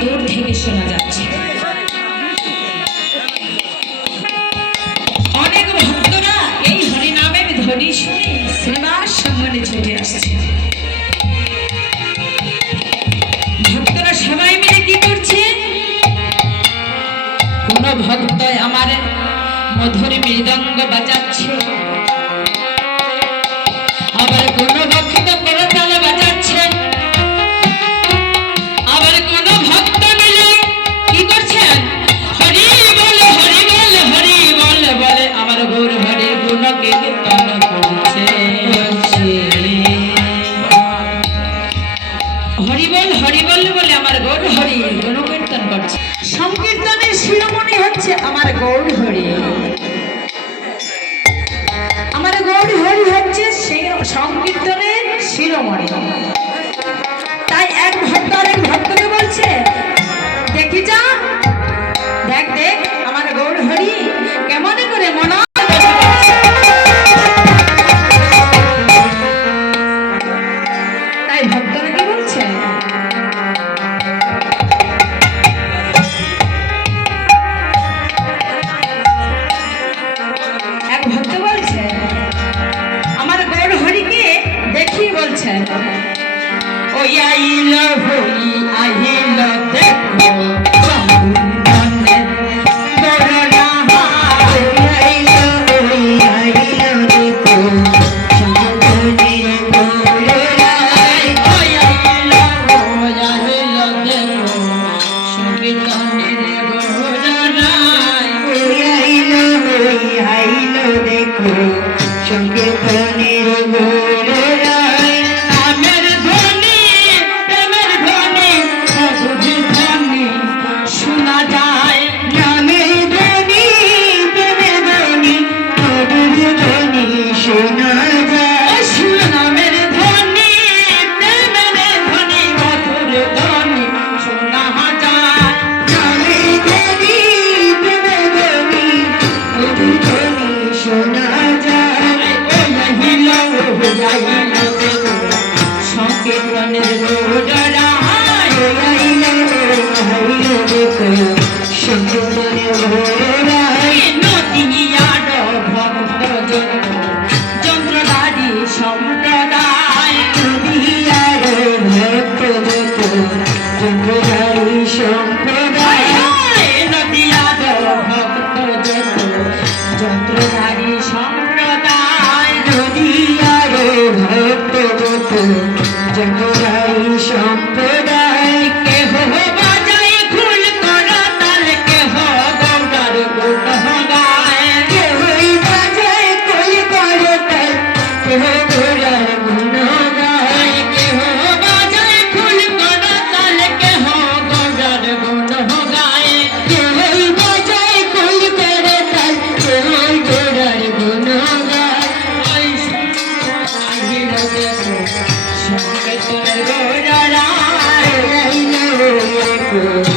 দূর থেকে শোনা যাচ্ছে। অনেক ভক্তরা এই হরিনামের ধ্বনি শুনে সেবার সঙ্গনে ছুটে আসছে। ভক্তরা সবাই মিলে কি করছে? কোন ভক্ত আমার মধুর মৃদঙ্গ বাজাচ্ছে, আবার কোন ভক্ত করতাল বাজাচ্ছে, আবার কোন ভক্ত মিলে কি করছেন? হরি বল হরি বল হরি বল বলে আমার গৌর হরি গুণ কীর্তন করছে। হরি বল বলে আমার গৌর হরি গুণ কীর্তন করছে। সংকীর্তনের শিরোমণি হচ্ছে আমার গৌর হরি। আমার গৌর হরি হচ্ছে সেই সংকীর্তনের শিরোমণি। তাই এক ভক্ত আর এক ভক্তকে বলছে, দেখি যা, দেখ দেখ আমার গৌর হরি কেমন করে মনা। তাই ভক্তরা কি বলছে? এক ভক্ত বলছে আমার গৌর হরিকে দেখি, বলছে ওই আইল হরি আইল দেখো Thank you.